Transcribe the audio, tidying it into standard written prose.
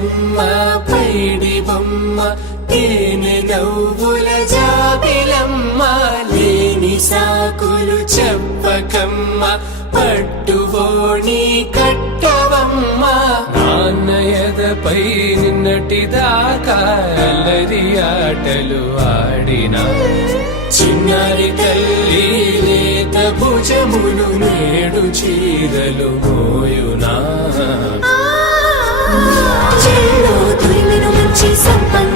బుజ్జమ్మ పైడి బొమ్మ తేనె నవ్వుల జాబిలమ్మ లేని సాకులు చెప్పకమ్మ పట్టువోణి కట్టవమ్మ నాన్నయదపై నిన్నటిదాకా అల్లరి ఆటలు ఆడినా చిన్నారి తల్లి లేత భుజములు నేడు చీరలు మోయునా చెల్లో తురిమిను మంచి సంపద